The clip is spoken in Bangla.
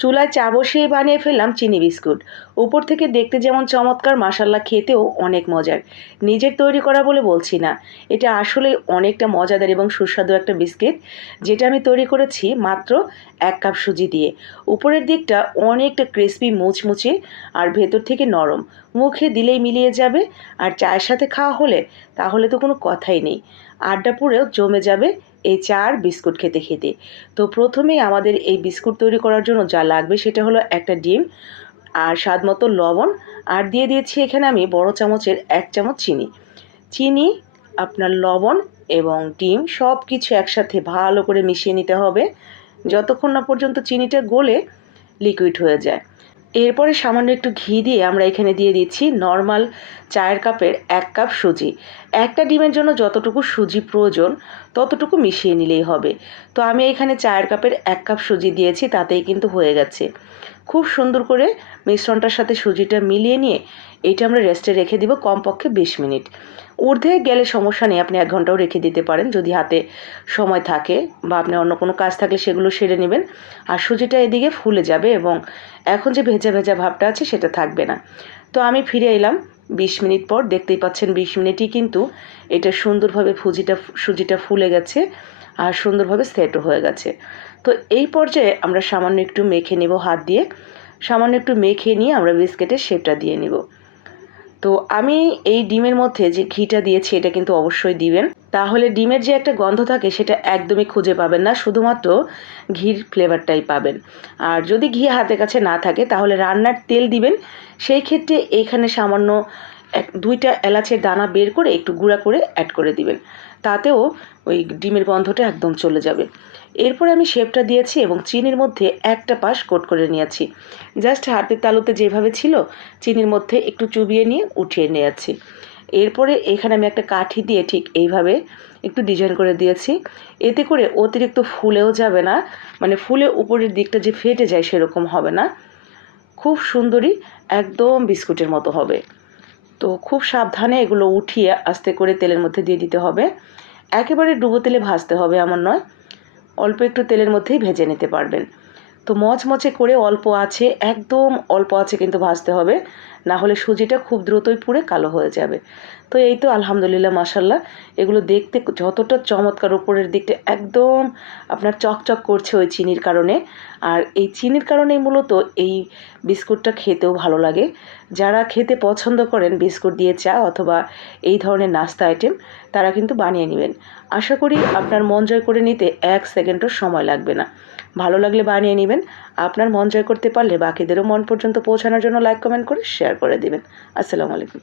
চুলায় চা বসিয়ে বানিয়ে ফেললাম চিনি বিস্কুট। উপর থেকে দেখতে যেমন চমৎকার মাসাল্লা খেতেও অনেক মজার। নিজের তৈরি করা বলে বলছি না। এটা আসলে অনেকটা মজাদার এবং সুস্বাদু একটা বিস্কিট, যেটা আমি তৈরি করেছি মাত্র এক কাপ সুজি দিয়ে। উপরের দিকটা অনেকটা ক্রিসপি, মুচমুচে আর ভেতর থেকে নরম। মুখে দিলেই মিলিয়ে যাবে, আর চায়ের সাথে খাওয়া হলে তাহলে তো কোনো কথাই নেই। আড্ডা পুরেও জমে যাবে এই চার বিস্কুট খেতে খেতে। তো প্রথমেই আমাদের এই বিস্কুট তৈরি করার জন্য যা লাগবে সেটা হলো একটা ডিম আর স্বাদ মতো লবণ। আর দিয়ে দিয়েছি এখানে আমি বড় চামচের এক চামচ চিনি। চিনি, আপনার লবণ এবং ডিম সব কিছু একসাথে ভালো করে মিশিয়ে নিতে হবে। যতক্ষণ না পর্যন্ত চিনিটা গলে লিকুইড হয়ে যায়। এরপরে সামান্য একটু ঘি দিয়ে আমরা এখানে দিয়ে দিচ্ছি নর্মাল চায়ের কাপের এক কাপ সুজি। একটা ডিমের জন্য যতটুকু সুজি প্রয়োজন, ততটুকু মিশিয়ে নিলেই হবে। তো আমি এখানে চায়ের কাপের এক কাপ সুজি দিয়েছি, তাতেই কিন্তু হয়ে গেছে। খুব সুন্দর করে মিশ্রণটার সাথে সুজিটা মিলিয়ে নিয়ে এটা আমরা রেস্টে রেখে দিব কমপক্ষে বিশ মিনিট। ঊর্ধ্বে গেলে সমস্যা নেই, আপনি এক ঘন্টাও রেখে দিতে পারেন। যদি হাতে সময় থাকে বা আপনি অন্য কোনো কাজ থাকলে সেগুলো সেরে নেবেন। আর সুজিটা এদিকে ফুলে যাবে এবং এখন যে ভেজা ভেজা ভাবটা আছে সেটা থাকবে না। তো আমি ফিরে এলাম বিশ মিনিট পর। দেখতেই পাচ্ছেন বিশ মিনিটই কিন্তু এটা সুন্দরভাবে ফুজিটা, সুজিটা ফুলে গেছে। আর সুন্দরভাবে সেটও হয়ে গেছে। তো এই পর্যায়ে আমরা সামান্য একটু মেখে নেব হাত দিয়ে। সামান্য একটু মেখে নিয়ে আমরা বিস্কেটের শেপটা দিয়ে নিব। তো আমি এই ডিমের মধ্যে যে ঘিটা দিয়েছি, এটা কিন্তু অবশ্যই দিবেন। তাহলে ডিমের যে একটা গন্ধ থাকে, সেটা একদমই খুঁজে পাবেন না। শুধুমাত্র ঘির ফ্লেভারটাই পাবেন। আর যদি ঘি হাতের কাছে না থাকে, তাহলে রান্নার তেল দিবেন। সেই ক্ষেত্রে এইখানে সামান্য এক, দুইটা এলাচের দানা বের করে একটু গুঁড়া করে অ্যাড করে দিবেন। তাতেও ওই ডিমের গন্ধটা একদম চলে যাবে। এরপরে আমি শেপটা দিয়েছি এবং চিনির মধ্যে একটা পাশ কোট করে নিয়েছি। জাস্ট হাতের তালুতে যেভাবে ছিল, চিনির মধ্যে একটু চুবিয়ে নিয়ে উঠিয়ে নিয়েছি। এরপরে এখানে আমি একটা কাঠি দিয়ে ঠিক এইভাবে একটু ডিজাইন করে দিয়েছি। এতে করে অতিরিক্ত ফুলেও যাবে না মানে ফুলে উপরের দিকটা যে ফেটে যায় সেরকম হবে না। খুব সুন্দরী একদম বিস্কুটের মতো হবে। তো খুব সাবধানে এগুলো উঠিয়ে আস্তে করে তেলের মধ্যে দিয়ে দিতে হবে। একেবারে ডুবো তেলে ভাজতে হবে এমন নয়, অল্প একটু তেলের মধ্যেই ভেজে নিতে পারবেন। তো মচমচে করে অল্প আছে, একদম অল্প আছে কিন্তু ভাজতে হবে। না হলে সুজিটা খুব দ্রুতই পুড়ে কালো হয়ে যাবে। তো এই তো আলহামদুলিল্লাহ মাসাল্লাহ এগুলো দেখতে যতটা চমৎকার উপরের দিকটা, একদম আপনার চকচক করছে ওই চিনির কারণে। আর এই চিনির কারণেই মূলত এই বিস্কুটটা খেতেও ভালো লাগে। যারা খেতে পছন্দ করেন বিস্কুট দিয়ে চা অথবা এই ধরনের নাস্তা আইটেম, তারা কিন্তু বানিয়ে নেবেন। আশা করি আপনার মন জয় করে নিতে এক সেকেন্ডও সময় লাগবে না। ভালো লাগলে বানিয়ে নেবেন। আপনার মন জয় করতে পারলে বাকিদেরও মন পর্যন্ত পৌঁছানোর জন্য লাইক কমেন্ট করে শেয়ার করে দেবেন। আসসালামু আলাইকুম।